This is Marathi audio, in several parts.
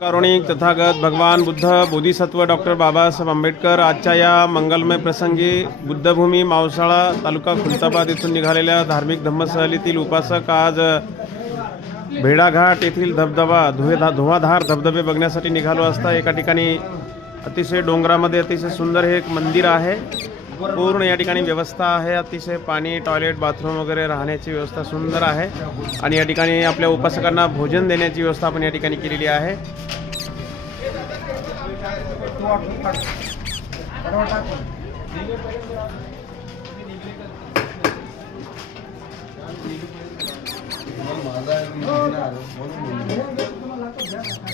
कारुणिक तथागत भगवान बुद्ध बोधिसत्व डॉक्टर बाबासाहेब आंबेडकर आजच्या या मंगलमय प्रसंगी बुद्धभूमी मावसाळा तालुका खुलताबाद येथून निघालेल्या धार्मिक धम्मसहलीतील उपासक आज भेडाघाट येथील धुवाधार धबधबे बघण्यासाठी निघालो असता एका ठिकाणी अतिशय डोंगरामध्ये अतिशय सुंदर हे एक मंदिर आहे. पूर्ण या ठिकाणी व्यवस्था आहे. अतिशय पाणी, टॉयलेट, बाथरूम वगैरे राहण्याची व्यवस्था सुंदर आहे आणि या ठिकाणी आपल्या उपासकांना भोजन देण्याची व्यवस्था आपण या ठिकाणी केलेली आहे.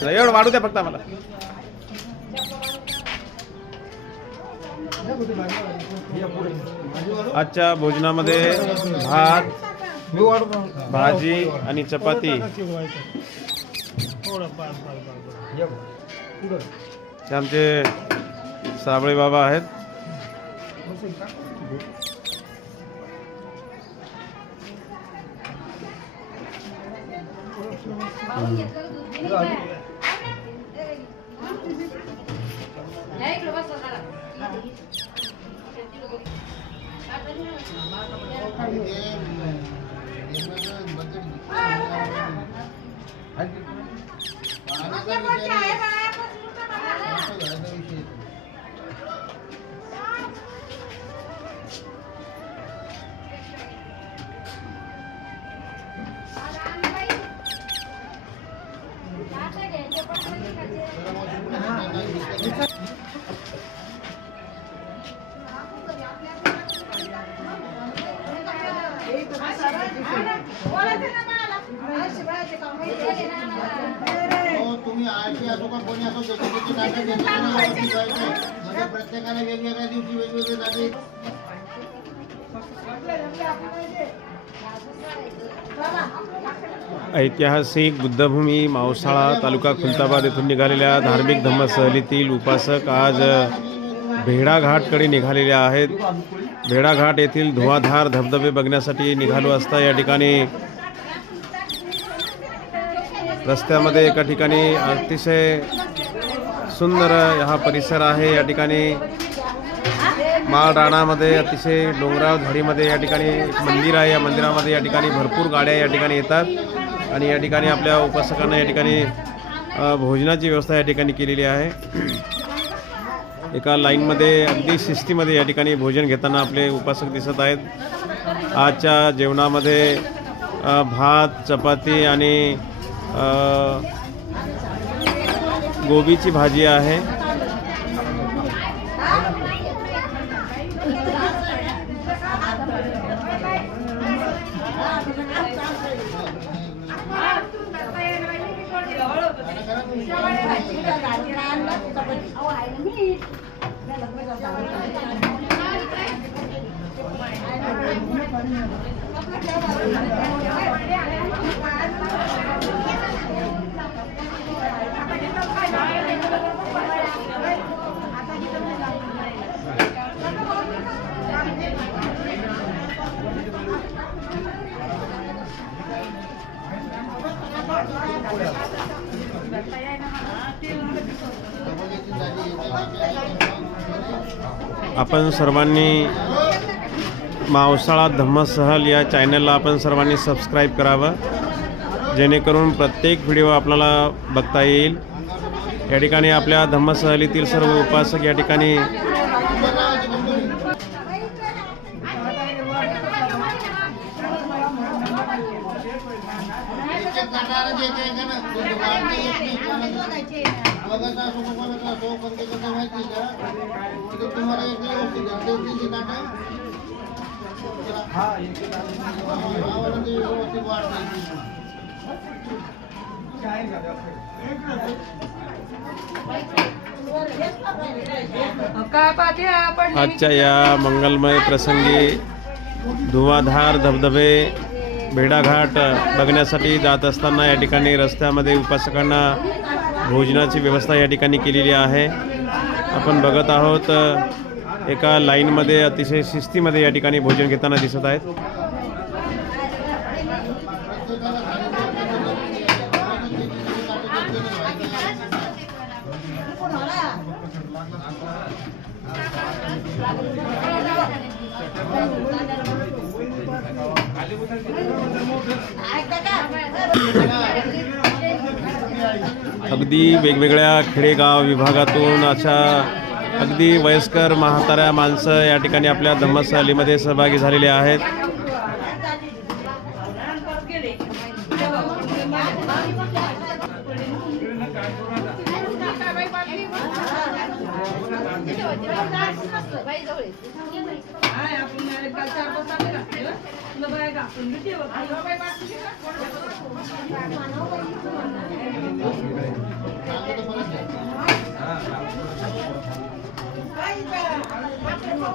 एवढं वाढू द्या फक्त आम्हाला. आजच्या भोजनामध्ये भात, भाजी आणि चपाती. ते आमचे साबळे बाबा आहेत. तुम्ही आरती असो का कोणी असो प्रत्येकाने वेगवेगळ्या दिवशी वेगवेगळे जागे. ऐतिहासिक बुद्धभूमी मावसाळा तालुका खुलताबाद येथून निघालेल्या धार्मिक धम्मसहलीतील उपासक आज भेडाघाटकडे निघालेले आहेत. भेडाघाट येथील धुवाधार धबधबे बघण्यासाठी निघालो असता या ठिकाणी रस्त्यामध्ये एका ठिकाणी अतिशय सुंदर हा परिसर आहे. या ठिकाणी माळ राणामध्ये अतिशय डोंगराळ झाडीमध्ये या ठिकाणी एक मंदिर आहे. या मंदिरामध्ये या ठिकाणी भरपूर गाड्या या ठिकाणी येतात आणि या ठिकाणी आपल्या उपासकांना या ठिकाणी भोजनाची व्यवस्था या ठिकाणी केलेली आहे. एका लाईनमध्ये अगदी शिस्तीमध्ये या ठिकाणी भोजन घेताना आपले उपासक दिसत आहेत. आजच्या जेवणामध्ये भात, चपाती आणि गोबीची भाजी आहे. आपण सर्वांनी मावसाळा धम्मसहल या चॅनलला आपण सर्वांनी सबस्क्राईब करावं, जेणेकरून प्रत्येक व्हिडिओ आपल्याला बघता येईल. या ठिकाणी आपल्या धम्मसहलीतील सर्व उपासक या ठिकाणी आजच्या या मंगलमय प्रसंगी धुवाधार धबधबे भेडाघाट बघण्यासाठी जात असताना या ठिकाणी रस्त्यामध्ये उपासकांना भोजनाची व्यवस्था या ठिकाणी केलेली आहे. आपण बघत आहोत एका लाईनमध्ये अतिशय शिस्तीमध्ये या ठिकाणी भोजन घेताना दिसत आहेत. अगदी वेगवेगळ्या खेडेगाव विभागातून अशा अगदी वयस्कर म्हाताऱ्या माणसं या ठिकाणी आपल्या धम्म सहलीमध्ये सहभागी झालेले आहेत.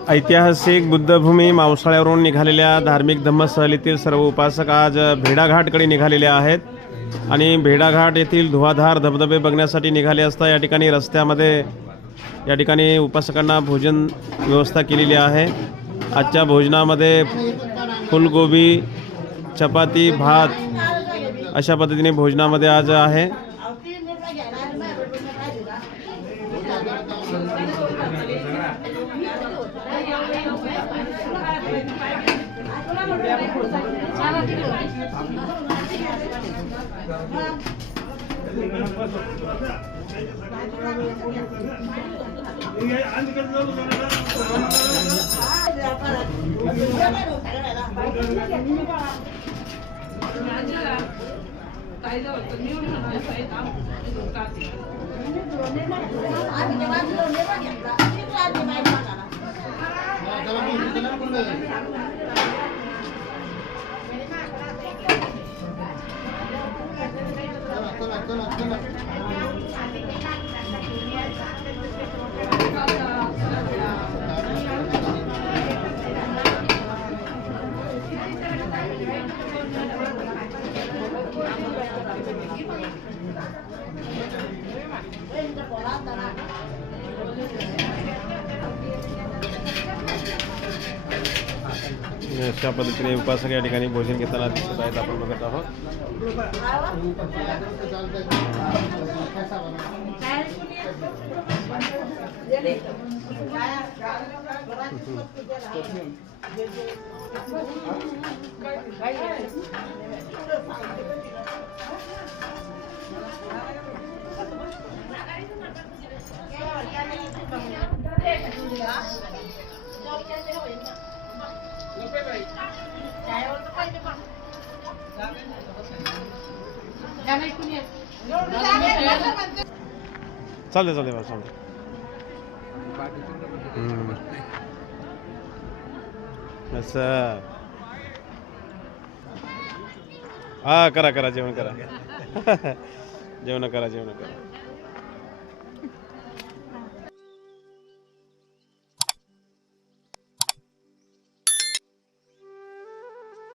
ऐतिहासिक बुद्धभूमी मावसाळ्यावरून निघालेल्या धार्मिक धम्म सहलीतील सर्व उपासक आज भेडाघाटकडे निघालेले आहेत आणि भेडाघाट येथील धुवाधार धबधबे बघण्यासाठी निघाले असता या ठिकाणी रस्त्यामध्ये या ठिकाणी उपासकांना भोजन व्यवस्था केलेली आहे. आजच्या भोजनामध्ये फुलगोबी, चपाती, भात अशा पद्धतीने भोजनामध्ये आज आहे. अशा पद्धतीने उपासक या ठिकाणी भोजन घेताना दिसत आहेत, आपण बघत आहोत. चालते चालते बस चालते. असं हा करा करा जेवण करा. जेवण करा.